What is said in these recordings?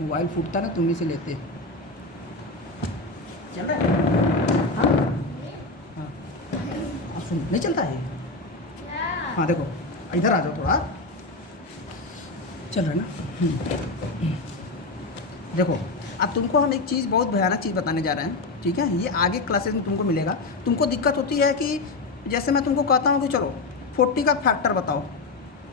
Mobile फूटता ना तुम ही से लेते। चल रहा है? हाँ हाँ सुन, नहीं चलता है? हाँ देखो, इधर आ जाओ थोड़ा। चल रहा है ना? देखो, अब तुमको हम एक चीज़, बहुत भयानक चीज़ बताने जा रहे हैं, ठीक है? ये आगे क्लासेस में तुमको मिलेगा। तुमको दिक्कत होती है कि जैसे मैं तुमको कहता हूँ कि चलो 40 का फैक्टर बताओ,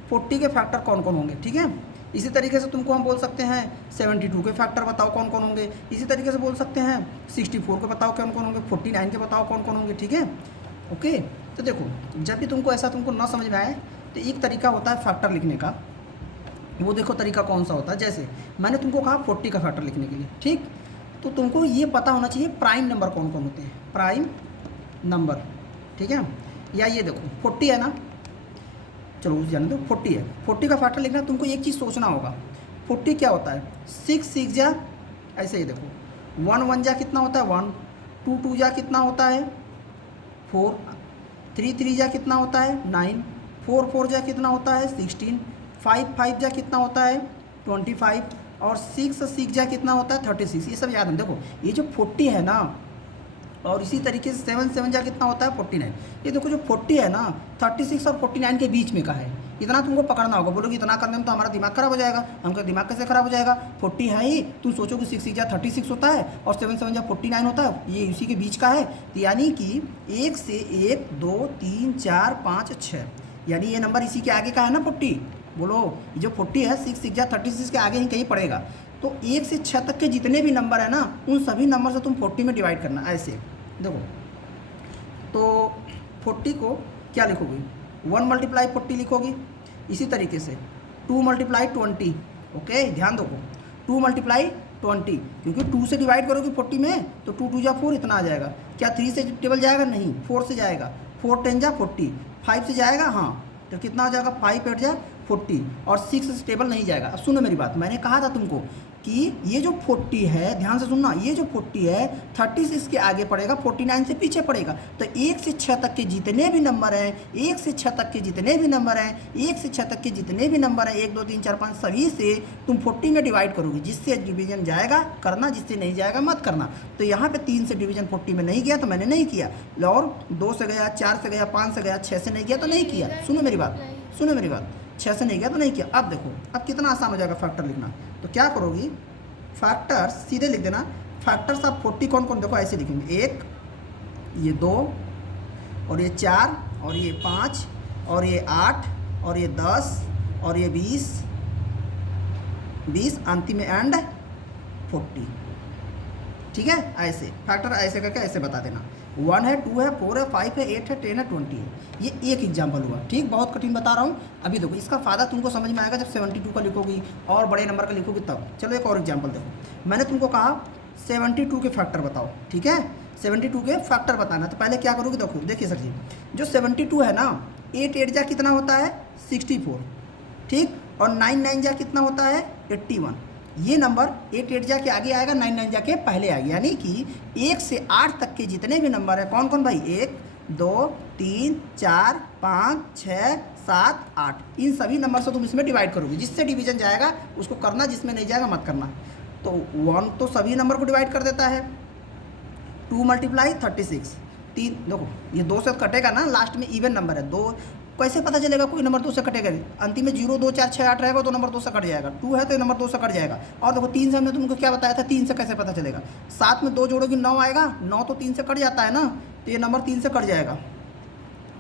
40 के फैक्टर कौन कौन होंगे, ठीक है? इसी तरीके से तुमको हम बोल सकते हैं 72 के फैक्टर बताओ कौन कौन होंगे। इसी तरीके से बोल सकते हैं 64 के बताओ कौन कौन होंगे, 49 के बताओ कौन कौन होंगे, ठीक है? ओके, तो देखो, जब भी तुमको ऐसा तुमको ना समझ में आए तो एक तरीका होता है फैक्टर लिखने का। वो देखो तरीका कौन सा होता है। जैसे मैंने तुमको कहा 40 का फैक्टर लिखने के लिए, ठीक? तो तुमको ये पता होना चाहिए प्राइम नंबर कौन कौन होते हैं, प्राइम नंबर, ठीक है? या ये देखो 40 है ना, चलो जाने दो, 40 है। 40 का फैक्टर लिखना, तुमको एक चीज़ सोचना होगा, 40 क्या होता है? 6 6 जा, ऐसे ही देखो, 1 1 जा कितना होता है 1, 2 2 जा कितना होता है 4, 3 3 जा कितना होता है 9, 4 4 जा कितना होता है 16, 5 5 जा कितना होता है 25, और 6 6 जा कितना होता है 36। ये सब याद है। देखो ये जो 40 है ना, और इसी तरीके से 7 7 जा कितना होता है 49। ये देखो जो 40 है ना, 36 और 49 के बीच में का है। इतना तुमको पकड़ना होगा। बोलोगे इतना करने में तो हमारा दिमाग खराब हो जाएगा। हमका दिमाग कैसे खराब हो जाएगा? 40 है ही, तुम सोचो कि 6 6 जा 36 होता है और 7 7 जा 49 होता है, ये इसी के बीच का है। तो यानी कि 1 से 1 2 3 4 5 6, यानी ये नंबर इसी के आगे का है ना 40। बोलो ये जो 40 है 6 6 जा 36 के आगे ही कहीं पड़ेगा। तो 1 से 6 तक के जितने भी नंबर है ना, उन सभी नंबर से तुम 40 में डिवाइड करना। ऐसे देखो, तो 40 को क्या लिखोगी? 1 मल्टीप्लाई 40 लिखोगी। इसी तरीके से 2 मल्टीप्लाई 20, ओके ध्यान दो, 2 मल्टीप्लाई 20, क्योंकि 2 से डिवाइड करोगे 40 में तो 2 2 जा 4 इतना आ जाएगा। क्या 3 से टेबल जाएगा? नहीं, 4 से जाएगा। 4 10 जा 40, 5 से जाएगा, हाँ तो कितना हो जाएगा 5 8 जा 40, और 6 से टेबल नहीं जाएगा। अब सुनो मेरी बात, मैंने कहा था तुमको कि ये जो 40 है, ध्यान से सुनना, ये जो 40 है 36 के आगे पड़ेगा, 49 से पीछे पड़ेगा। तो 1 से 6 तक के जितने भी नंबर हैं, 1 से 6 तक के जितने भी नंबर हैं, 1 से 6 तक के जितने भी नंबर हैं, 1 2 3 4 5 सभी से तुम 40 में डिवाइड करोगे। जिससे डिवीजन जाएगा करना, जिससे नहीं जाएगा मत करना। तो यहाँ पे 3 से डिवीजन 40 में नहीं गया तो मैंने नहीं किया, और 2 से गया, 4 से गया, 5 से गया, 6 से नहीं गया तो नहीं किया। सुनो मेरी बात, सुनो मेरी बात, 6 से नहीं गया तो नहीं किया। अब देखो अब कितना आसान हो जाएगा फैक्टर लिखना। तो क्या करोगी, फैक्टर सीधे लिख देना। फैक्टर्स आप 40 कौन कौन, देखो ऐसे लिखेंगे, 1, ये 2, और ये 4, और ये 5, और ये 8, और ये 10, और ये 20, अंतिम में एंड 40, ठीक है? ऐसे फैक्टर ऐसे करके ऐसे बता देना। 1 है, 2 है, 4 है, 5 है, 8 है, 10 है, 20 है। ये एक एग्जाम्पल हुआ, ठीक? बहुत कठिन बता रहा हूँ। अभी देखो इसका फ़ायदा तुमको समझ में आएगा जब 72 का लिखोगी और बड़े नंबर का लिखोगी तब। चलो एक और एग्जाम्पल देखो। मैंने तुमको कहा 72 के फैक्टर बताओ, ठीक है? 72 के फैक्टर बताना। तो पहले क्या करोगे, देखो देखिए सर जी, जो 72 है ना, 8 8 जा कितना होता है 64, ठीक? और 9 9 जा कितना होता है 81। ये नंबर 8 8 जा के आगे आएगा, 9 9 जा के पहले आएगा। यानी कि 1 से 8 तक के जितने भी नंबर है, कौन कौन भाई, 1 2 3 4 5 6 7 8, इन सभी नंबर से तुम इसमें डिवाइड करोगे। जिससे डिवीजन जाएगा उसको करना, जिसमें नहीं जाएगा मत करना। तो 1 तो सभी नंबर को डिवाइड कर देता है। 2 मल्टीप्लाई 36, 3, देखो ये 2 से कटेगा ना, लास्ट में इवन नंबर है 2। कैसे पता चलेगा कोई नंबर 2 से कटेगा? अंतिम में 0 2 4 6 8 रहेगा तो नंबर 2 से कट जाएगा। 2 है तो नंबर 2 से कट जाएगा। और देखो 3 से हमने तुमको क्या बताया था, 3 से कैसे पता चलेगा? 7 में 2 जोड़ोगी 9 आएगा, 9 तो 3 से कट जाता है ना, तो ये नंबर 3 से कट जाएगा।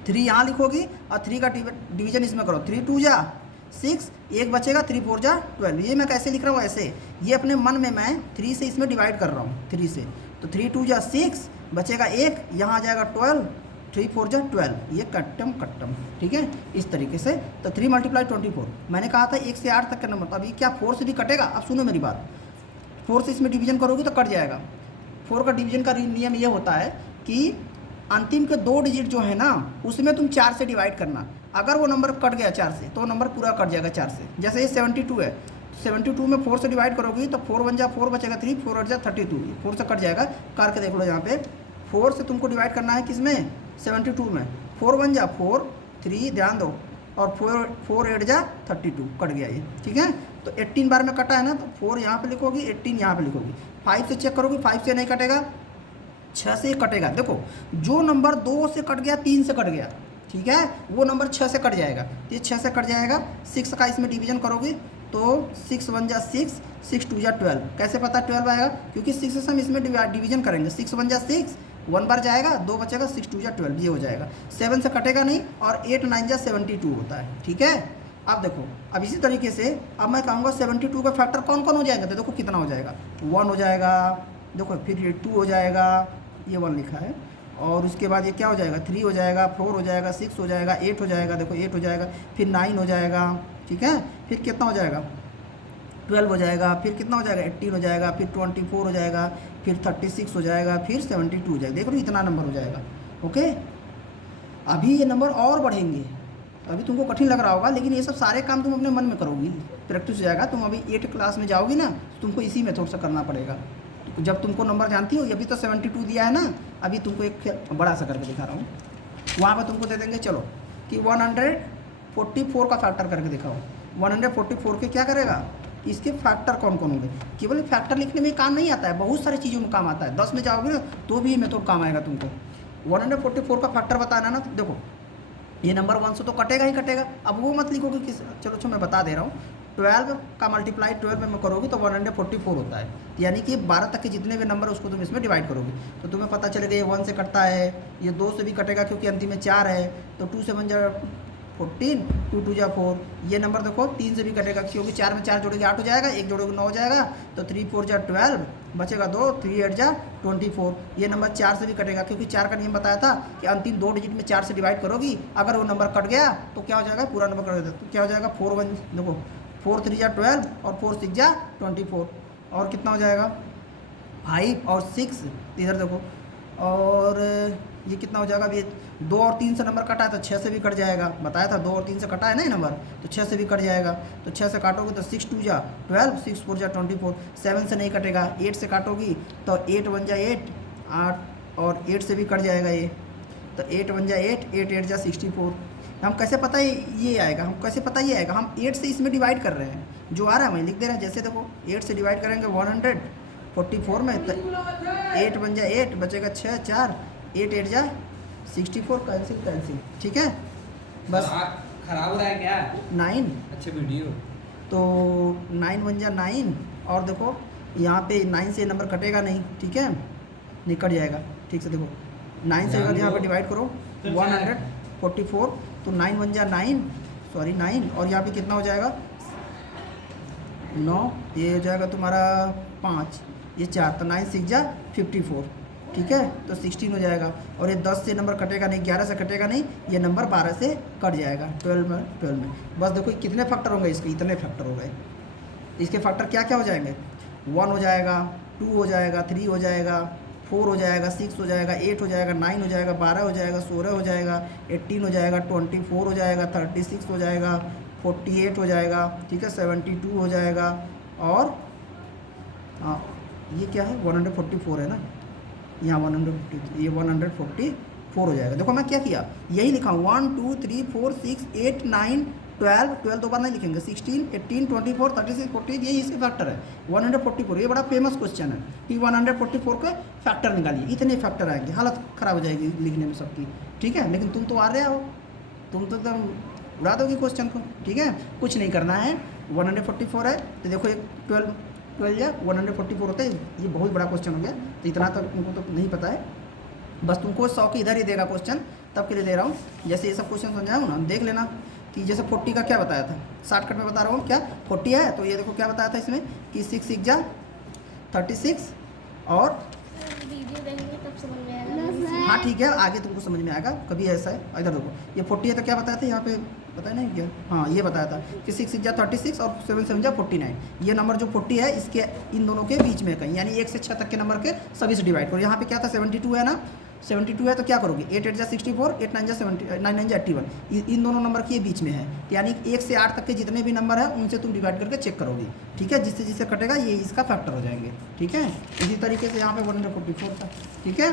3 यहाँ लिखोगी और 3 का डिवीजन इसमें करो, 3 2 जा 6, 1 बचेगा, 3 4 जा 12। ये मैं कैसे लिख रहा हूँ ऐसे, ये अपने मन में मैं 3 से इसमें डिवाइड कर रहा हूँ, 3 से। तो 3 2 जा 6, बचेगा 1, यहाँ आ जाएगा 12, 3 4 जा 12, ये कट्टम, ठीक है? इस तरीके से। तो 3 मल्टीप्लाई 24, मैंने कहा था 1 से 8 तक का नंबर। तो अभी क्या 4 से भी कटेगा? अब सुनो मेरी बात, 4 से इसमें डिवीजन करोगे तो कट जाएगा। 4 का डिवीजन का नियम ये होता है कि अंतिम के 2 डिजिट जो है ना, उसमें तुम 4 से डिवाइड करना। अगर वो नंबर कट गया 4 से तो नंबर पूरा कट जाएगा 4 से। जैसे ये 72 है, 72 में 4 से डिवाइड करोगी तो 4 1 जा 4 बचेगा 3, 4 8 जा 32, 4 से कट जाएगा। करके देख लो यहाँ पे, 4 से तुमको डिवाइड करना है किसमें, 72 में। 4 1 जा 4, 3, ध्यान दो, और 4 8 जा 32 कट गया ये, ठीक है। तो 18 बार में कटा है ना, तो 4 यहाँ पे लिखोगी, 18 यहाँ पे लिखोगी। 5 से चेक करोगी, 5 से नहीं कटेगा, 6 से कटेगा। देखो जो नंबर 2 से कट गया, 3 से कट गया, ठीक है, वो नंबर 6 से कट जाएगा। तो ये 6 से कट जाएगा। 6 का इसमें डिवीजन करोगे तो 6 1 जा 6, 6 2 जा 12। कैसे पता 12 आएगा? क्योंकि 6 से हम इसमें डिवीजन करेंगे। 6 1 जा 6, 1 बार जाएगा, 2 बचेगा, 6 2 जा 12, ये हो जाएगा। 7 से कटेगा नहीं, और 8 9 जा 72 होता है, ठीक है। अब देखो, अब इसी तरीके से अब मैं कहूँगा 72 का फैक्टर कौन कौन हो जाएगा, तो देखो कितना हो जाएगा। 1 हो जाएगा, देखो फिर ये 2 हो जाएगा, ये 1 लिखा है, और उसके बाद ये क्या हो जाएगा, 3 हो जाएगा, 4 हो जाएगा, 6 हो जाएगा, 8 हो जाएगा, देखो 8 हो जाएगा, फिर 9 हो जाएगा, ठीक है, फिर कितना हो जाएगा, 12 हो जाएगा, फिर कितना हो जाएगा, 18 हो जाएगा, फिर 24 हो जाएगा, फिर 36 हो जाएगा, फिर 72 हो जाएगा। देख लो इतना नंबर हो जाएगा, ओके। अभी ये नंबर और बढ़ेंगे, अभी तुमको कठिन लग रहा होगा, लेकिन ये सब सारे काम तुम अपने मन में करोगी, प्रैक्टिस हो जाएगा। तुम अभी 8 क्लास में जाओगी ना, तुमको इसी मेथड से करना पड़ेगा। जब तुमको नंबर जानती हो, अभी तो 72 दिया है ना, अभी तुमको एक बड़ा सा करके दिखा रहा हूँ। वहाँ पर तुमको दे देंगे, चलो कि 144 का फैक्टर करके दिखाओ। 144 के क्या करेगा, इसके फैक्टर कौन कौन होंगे। केवल फैक्टर लिखने में काम नहीं आता है, बहुत सारी चीज़ों में काम आता है। 10 में जाओगे ना तो भी ये मेथड काम आएगा तुमको। 144 का फैक्टर बताना ना, तो देखो ये नंबर 1 से तो कटेगा ही कटेगा। अब वो मत लिखोगे किस, चलो मैं बता दे रहा हूँ। 12 का मल्टीप्लाई 12 में करोगे तो 144 होता है, यानी कि 12 तक के जितने भी नंबर उसको तुम इसमें डिवाइड करोगे तो तुम्हें पता चलेगा ये 1 से कटता है, ये 2 से भी कटेगा क्योंकि अंतिम में 4 है, तो 2 से 1 जा 14, 2 2 जा 4। ये नंबर देखो 3 से भी कटेगा क्योंकि 4 में 4 जोड़ेगे 8 हो जाएगा, 1 जोड़ेगे 9 हो जाएगा, तो 3 4 जा 12, बचेगा 2, 3 8 जा 24। ये नंबर 4 से भी कटेगा क्योंकि 4 का नियम बताया था कि अंतिम 2 डिजिट में 4 से डिवाइड करोगी, अगर वो नंबर कट गया तो क्या हो जाएगा, पूरा नंबर कट देता तो क्या हो जाएगा, 4 1 देखो 4 3 जा 12 और 4 6 जा 24, और कितना हो जाएगा 5 और 6, इधर देखो, और ये कितना हो जाएगा। अभी 2 और 3 से नंबर कटा है तो 6 से भी कट जाएगा, बताया था 2 और 3 से कटा है ना ये नंबर, तो 6 से भी कट जाएगा। तो 6 से काटोगे तो 6 2 जा 12, 6 4 जा 24। 7 से नहीं कटेगा, 8 से काटोगी तो 8 1 जा 8, 8 और 8 से भी कट जाएगा ये, तो 8 1 जा 8, 8 8 जा 64। हम कैसे पता है ये आएगा, हम कैसे पता ये आएगा, हम 8 से इसमें डिवाइड कर रहे हैं, जो आ रहा है वहीं लिख दे रहे हैं। जैसे देखो 8 से डिवाइड करेंगे 144 में, तो 8 1 जा 8, बचेगा 6 4, 8 8 जा 64, कैंसिल, ठीक है। बस खराब हो रहा है क्या, 9, अच्छे वीडियो, तो 9 1 जा 9, और देखो यहाँ पे 9 से नंबर कटेगा नहीं, ठीक है, नहीं कट जाएगा, ठीक से देखो 9 से अगर यहाँ पे डिवाइड करो 144, तो 9 1 जा 9, सॉरी 9, और यहाँ पे कितना हो जाएगा 9, ये हो जाएगा तुम्हारा 5, ये 4, तो 9 6 जा 54, ठीक है, तो 16 हो जाएगा। और ये 10 से नंबर कटेगा नहीं, 11 से कटेगा नहीं, ये नंबर 12 से कट जाएगा, 12 में। बस देखो कितने फैक्टर होंगे इसके, इतने फैक्टर हो गए। इसके फैक्टर क्या क्या हो जाएंगे, 1 हो जाएगा, 2 हो जाएगा, 3 हो जाएगा, 4 हो जाएगा, 6 हो जाएगा, 8 हो जाएगा, 9 हो जाएगा, 12 हो जाएगा, 16 हो जाएगा, 18 हो जाएगा, 24 हो जाएगा, 36 हो जाएगा, 48 हो जाएगा, ठीक है, 72 हो जाएगा, और हाँ ये क्या है 144 है ना, यहाँ 150, ये 144 हो जाएगा। देखो मैं क्या किया, यही लिखा 1 2 3 4 6 8 9 12 दो बार नहीं लिखेंगे, 16 18 24 36 48, यही इसके फैक्टर है 144। ये बड़ा फेमस क्वेश्चन है कि 144 के फैक्टर निकालिए, इतने फैक्टर आएंगे, हालत ख़राब हो जाएगी लिखने में सबकी, ठीक है। लेकिन तुम तो आ रहे हो, तुम तो एकदम उड़ा दोगे क्वेश्चन को, ठीक है। कुछ नहीं करना है, 144 है तो देखो एक 12 या 144 होता है, ये बहुत बड़ा क्वेश्चन हो गया, तो इतना तो तुमको तो नहीं पता है, बस तुमको 100 के इधर ही देगा क्वेश्चन, तब के लिए दे रहा हूँ। जैसे ये सब क्वेश्चन समझाऊँ ना, देख लेना कि जैसे 40 का क्या बताया था, शॉर्टकट में बता रहा हूँ क्या 40 है, तो ये देखो क्या बताया था इसमें कि 6 6 जा 36, और वीडियो देखेंगे तब समझ में आएगा। हाँ ठीक है, आगे तुमको समझ में आएगा, कभी ऐसा है। इधर देखो ये 40 है तो क्या बताया था यहाँ पे, बताया नहीं क्या, हाँ ये बताया था कि 6 6 जा 36 और 7 7 जा 49। ये नंबर जो 40 है इसके इन दोनों के बीच में कहीं, यानी 1 से 6 तक के नंबर के सभी से डिवाइड करो। यहाँ पे क्या था 72 है ना, 72 है तो क्या करोगे 8 8 जा 64, 8 9 जा 70, 9 9 जा 81, इन दोनों नंबर के बीच में है, यानी 1 से 8 तक के जितने भी नंबर हैं उनसे तुम डिवाइड करके चेक करोगे, ठीक है। जिससे कटेगा ये इसका फैक्टर हो जाएंगे, ठीक है। इसी तरीके से यहाँ पे 144 था, ठीक है।